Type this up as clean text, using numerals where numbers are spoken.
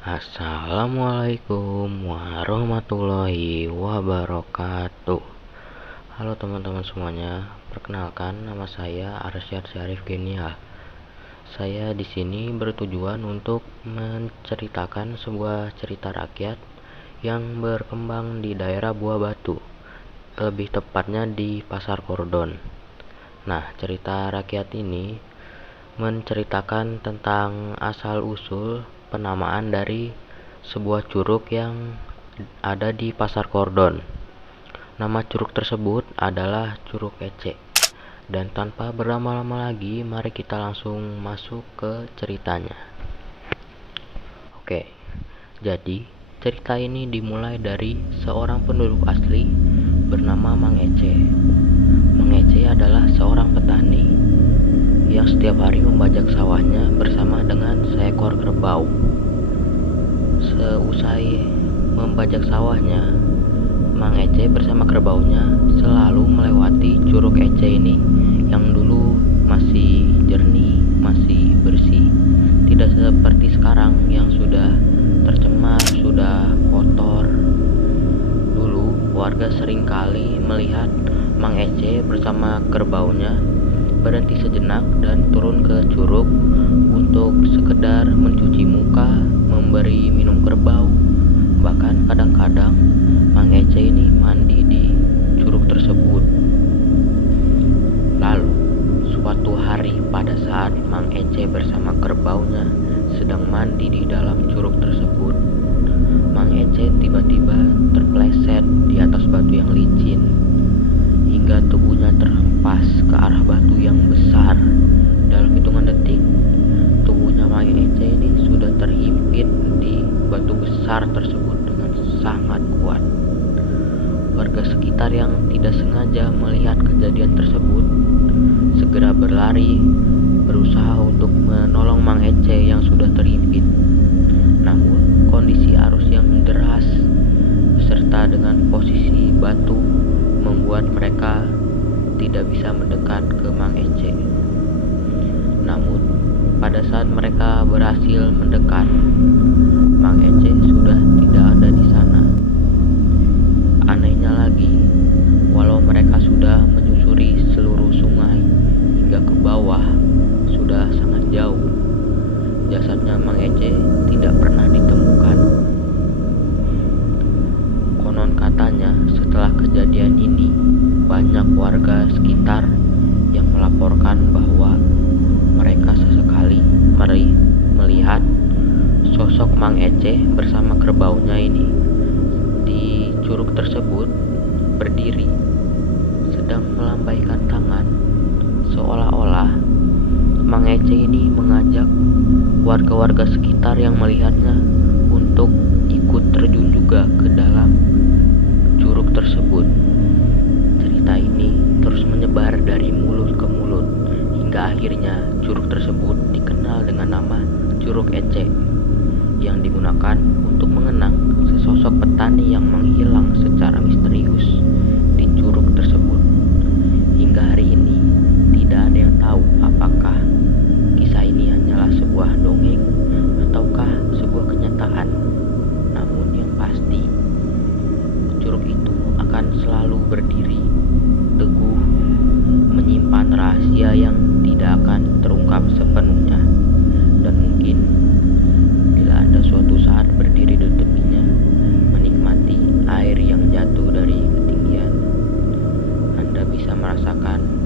Assalamualaikum warahmatullahi wabarakatuh. Halo teman-teman semuanya, perkenalkan nama saya Arsyad Syarif Genial. Saya di sini bertujuan untuk menceritakan sebuah cerita rakyat yang berkembang di daerah Buah Batu, lebih tepatnya di Pasar Kordon. Nah, cerita rakyat ini menceritakan tentang asal-usul penamaan dari sebuah curug yang ada di Pasar Kordon. Nama curug tersebut adalah Curug Ece. Dan tanpa berlama-lama lagi, mari kita langsung masuk ke ceritanya. Oke, jadi cerita ini dimulai dari seorang penduduk asli bernama Mang Ece. Mang Ece adalah seorang petani yang setiap hari membajak sawahnya bersama dengan seekor kerbau. Seusai membajak sawahnya, Mang Ece bersama kerbaunya selalu melewati Curug Ece ini yang dulu masih jernih, masih bersih. Tidak seperti sekarang yang sudah tercemar, sudah kotor. Dulu warga seringkali melihat Mang Ece bersama kerbaunya berhenti sejenak dan turun ke curug untuk sekedar mencuci muka, memberi minum kerbau. Bahkan kadang-kadang Mang Ece ini mandi di curug tersebut. Lalu suatu hari pada saat Mang Ece bersama kerbaunya sedang mandi di dalam curug tersebut, Mang Ece tiba-tiba terpleset di atas batu yang licin hingga tubuhnya terhempas ke arah batu yang besar. Dalam hitungan detik, tubuhnya Mang Ece ini sudah terhimpit di batu besar tersebut dengan sangat kuat. Warga sekitar yang tidak sengaja melihat kejadian tersebut segera berlari berusaha untuk menolong Mang Ece yang sudah terhimpit. Namun kondisi arus yang deras beserta dengan posisi batu membuat mereka tidak bisa mendekat ke Mang Ece. Namun pada saat mereka berhasil mendekat, Mang Ece sudah tidak ada di sana. Anehnya lagi, walau mereka sudah menyusuri seluruh sungai hingga ke bawah, sudah sangat jauh, jasadnya Mang Ece tidak pernah ditemukan. Konon katanya setelah kejadian ini, banyak warga sekitar yang melaporkan bahwa mereka sesekali melihat sosok Mang Ece bersama kerbaunya ini di curug tersebut berdiri sedang melambaikan tangan, seolah-olah Mang Ece ini mengajak warga-warga sekitar yang melihatnya untuk ikut terjun juga ke dalam curug tersebut. Cerita ini terus menyebar dari mulut ke mulut hingga akhirnya curug tersebut dikenal dengan nama Curug Ece, yang digunakan untuk mengenang sesosok petani yang menghilang secara misterius di curug tersebut. Hingga hari ini tidak ada yang tahu apakah kisah ini hanyalah sebuah dongeng ataukah sebuah kenyataan. Namun yang pasti, curug itu akan selalu berdiri teguh, menyimpan rahasia yang tidak akan terungkap sepenuhnya. Dan mungkin bila Anda suatu saat berdiri di tepinya, menikmati air yang jatuh dari ketinggian, Anda bisa merasakan